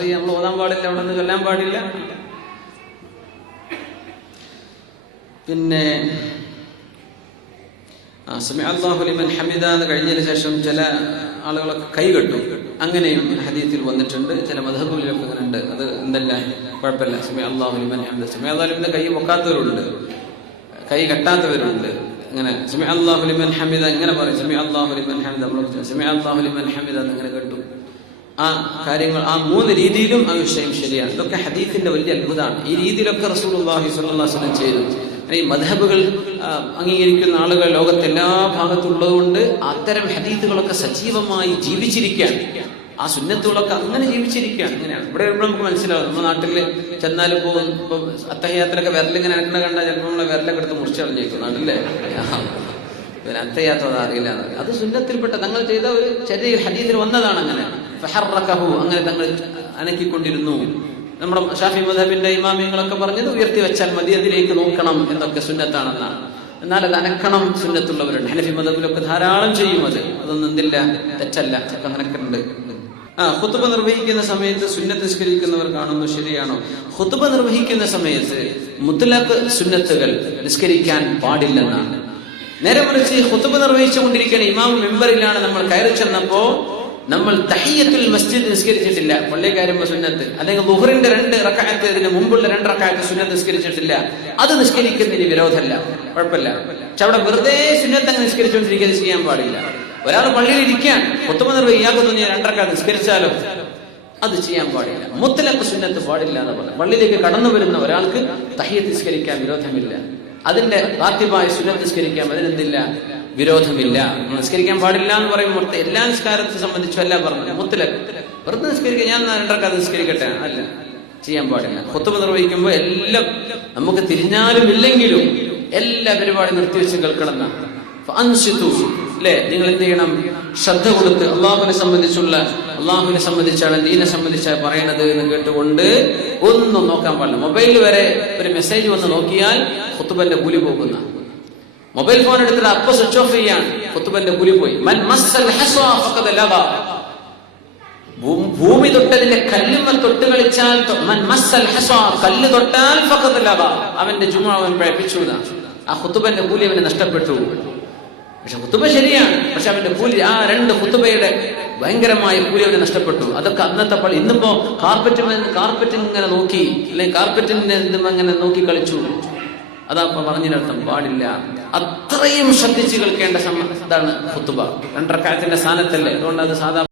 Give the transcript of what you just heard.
നമ്മൾ ഓതാൻ പാടില്ല, അവിടെ നിന്ന് കൊല്ലാൻ പാടില്ല. പിന്നെ സമി അല്ലാഹു ലിമൻ ഹമിദ എന്ന് കഴിഞ്ഞതിന് ശേഷം ചില ആളുകളൊക്കെ കൈകെട്ടും. അങ്ങനെയും ഹദീസിൽ വന്നിട്ടുണ്ട്. ചില മദ്ഹബുകളിലൊക്കെ അങ്ങനെ ഉണ്ട്. അത് എന്തല്ല, കുഴപ്പമില്ല. സമി അല്ലാഹു ലിമൻ ഹമിദ, സമി അല്ലാഹു ലിമൻ കൈ പൊക്കാത്തവരുണ്ട്, കൈ കെട്ടാത്തവരുണ്ട്. അങ്ങനെ സമി അല്ലാഹു ലിമൻ ഹമിദ ഇങ്ങനെ പറയും. സമി അല്ലാഹു ലിമൻ ഹമിദ, നമ്മൾ സമി അല്ലാഹു ലിമൻ ഹമിദ എന്നിങ്ങനെ കേട്ടു. ആ കാര്യങ്ങൾ, ആ മൂന്ന് രീതിയിലും ആ വിഷയം ശരിയാണ്. ഇതൊക്കെ ഹദീസിന്റെ വലിയ അത്ഭുതമാണ്. ഈ രീതിയിലൊക്കെ റസൂലുള്ളാഹി സ്വല്ലല്ലാഹു അലൈഹി വസല്ലം ചെയ്തു. ഈ മദ്ഹബുകൾ അംഗീകരിക്കുന്ന ആളുകൾ ലോകത്തെ എല്ലാ ഭാഗത്തുള്ളതുകൊണ്ട് അത്തരം ഹദീസുകളൊക്കെ സജീവമായി ജീവിച്ചിരിക്കാൻ, ആ സുന്നത്തുകളൊക്കെ അങ്ങനെ ജീവിച്ചിരിക്കുകയാണ്. അങ്ങനെയാണ് ഇവിടെ നമുക്ക് മനസ്സിലാവും. നമ്മുടെ നാട്ടിൽ ചെന്നാലും പോകും, ഇപ്പൊ അത്തഹിയാത്തിലൊക്കെ വിരലിങ്ങനെ അനക്കണ കണ്ടാൽ ചിലപ്പോൾ നമ്മളെ വിരലൊക്കെ എടുത്ത് മുറിച്ച് കളഞ്ഞേക്കും നാട്ടില്ലേ. പിന്നെ അത്തഹിയാത്തോ അത് അറിയില്ല. അത് സുന്നത്തിൽപ്പെട്ട തങ്ങൾ ചെയ്ത ഒരു ചെറിയ ഹദീസിൽ വന്നതാണ്. അങ്ങനെ ഫഹറകഹു, അങ്ങനെ തങ്ങൾ അനക്കിക്കൊണ്ടിരുന്നു. നമ്മുടെ ഷാഫി മദ്ഹബിന്റെ ഇമാമിയങ്ങളൊക്കെ പറഞ്ഞത് ഉയർത്തി വെച്ചാൽ മതി, അതിലേക്ക് നോക്കണം എന്നൊക്കെ സുന്നത്താണെന്നാണ്. എന്നാൽ അത് അനക്കണം സുന്നത്തുള്ളവരുണ്ട്. ഹനഫി മദ്ഹബിലൊക്കെ ധാരാളം ചെയ്യും. അതൊന്നും എന്തില്ല, തെറ്റല്ല, ഒക്കെ അനക്കുന്നുണ്ട്. ഖുതുബ നിർവഹിക്കുന്ന സമയത്ത് സുന്നത്ത് നിസ്കരിക്കുന്നവർ കാണുന്നു, ശരിയാണോ? ഖുതുബ നിർവഹിക്കുന്ന സമയത്ത് മുത്ലഖ് സുന്നത്തുകൾ നിസ്കരിക്കാൻ പാടില്ലെന്നാണ്. നേരെ മറിച്ച് ഖുതുബ നിർവഹിച്ചുകൊണ്ടിരിക്കുന്ന ഇമാം മെമ്പറിലാണ് നമ്മൾ കയറി ചെന്നപ്പോ നമ്മൾ തഹിയ്യത്തുൽ മസ്ജിദ് നിസ്കരിച്ചിട്ടില്ല, പള്ളി കയറുമ്പോ സുന്നത്ത്, അല്ലെങ്കിൽ ളുഹറിന്റെ 2 റക്അത്ത്, ഇതിന് മുമ്പുള്ള 2 റക്അത്ത് സുന്നത്ത് നിസ്കരിച്ചിട്ടില്ല, അത് നിസ്കരിക്കുന്നതിന് വിരോധമല്ല, കുഴപ്പമില്ല. പക്ഷെ അവിടെ വെറുതെ സുന്നത്ത് അങ്ങ് നിസ്കരിച്ചുകൊണ്ടിരിക്കുക ചെയ്യാൻ പാടില്ല. ഒരാൾ പള്ളിയിൽ ഇരിക്കാൻ ഖുതുബ നിർവഹിക്കാക്കുന്നു, 2 റക്അത്ത് നിസ്കരിച്ചാലും അത് ചെയ്യാൻ പാടില്ല. മുത്ലഖ് സുന്നത്ത് പാടില്ല എന്ന് പറഞ്ഞു. പള്ളിയിലേക്ക് കടന്നു വരുന്ന ഒരാൾക്ക് തഹിയ്യത്ത് നിസ്കരിക്കാൻ വിരോധമില്ല. അതിന്റെ റാത്തിബായ സുന്നത്ത് നിസ്കരിക്കാൻ അതിനെന്തില്ല, വിരോധമില്ല. നിസ്കരിക്കാൻ പാടില്ല എന്ന് പറയുമ്പോൾ എല്ലാ നിസ്കാരത്തെ സംബന്ധിച്ചും അല്ല പറഞ്ഞു. മുത്ലഖ് വെറുതെ നിസ്കരിക്കാൻ, ഞാൻ 2 റക്അത്ത് നിസ്കരിക്കട്ടെ, അല്ല, ചെയ്യാൻ പാടില്ല. ഖുതുബ നിർവഹിക്കുമ്പോൾ എല്ലാം നമുക്ക് തിരിഞ്ഞാലും ഇല്ലെങ്കിലും എല്ലാ പരിപാടി നിർത്തിവെച്ച് കേൾക്കണം എന്നാണ്. അല്ലേ, നിങ്ങൾ എന്ത് ചെയ്യണം? ശ്രദ്ധ കൊടുത്ത് അള്ളാഹുവിനെ സംബന്ധിച്ചാണ്, ദീനെ സംബന്ധിച്ചാണ് പറയണത് എന്ന് കേട്ടുകൊണ്ട് ഒന്നും നോക്കാൻ പാടില്ല. മൊബൈലിൽ വരെ ഒരു മെസ്സേജ് വന്ന് നോക്കിയാൽ ഖുതുബന്റെ കൂലി പോകുന്ന, മൊബൈൽ ഫോൺ എടുത്തിട്ട് അപ്പൊ സ്വിച്ച് ഓഫ് ചെയ്യാൻ, ഖുതുബന്റെ കൂലി പോയി. ഭൂമി തൊട്ടതിന്റെ കല്ലുമ്മ തൊട്ട് കളിച്ചാൽ, കല്ല് തൊട്ടാൽ അവന്റെ ജുമുഅ അവൻ പഴപ്പിച്ചു. ആ ഖുതുബന്റെ കൂലി അവന് നഷ്ടപ്പെട്ടു. പക്ഷെ ഖുതുബ ശരിയാണ്, പക്ഷെ അവന്റെ കൂലി, ആ 2 ഖുതുബയുടെ ഭയങ്കരമായ കൂലി അവന് നഷ്ടപ്പെട്ടു. അതൊക്കെ അന്നത്തെ പള്ളി. ഇന്നിപ്പോ കാർപ്പറ്റ് ഇങ്ങനെ നോക്കി, അല്ലെങ്കിൽ കാർപ്പറ്റിന്റെ അങ്ങനെ നോക്കി കളിച്ചു. അതാ പറഞ്ഞതിനർത്ഥം പാടില്ല. അത്രയും ശ്രദ്ധിച്ച് കേൾക്കേണ്ട ഇതാണ് ഖുതുബ. 2 റക്അത്തിന്റെ സ്ഥാനത്തല്ലേ. അതുകൊണ്ട് അത് സാധാരണ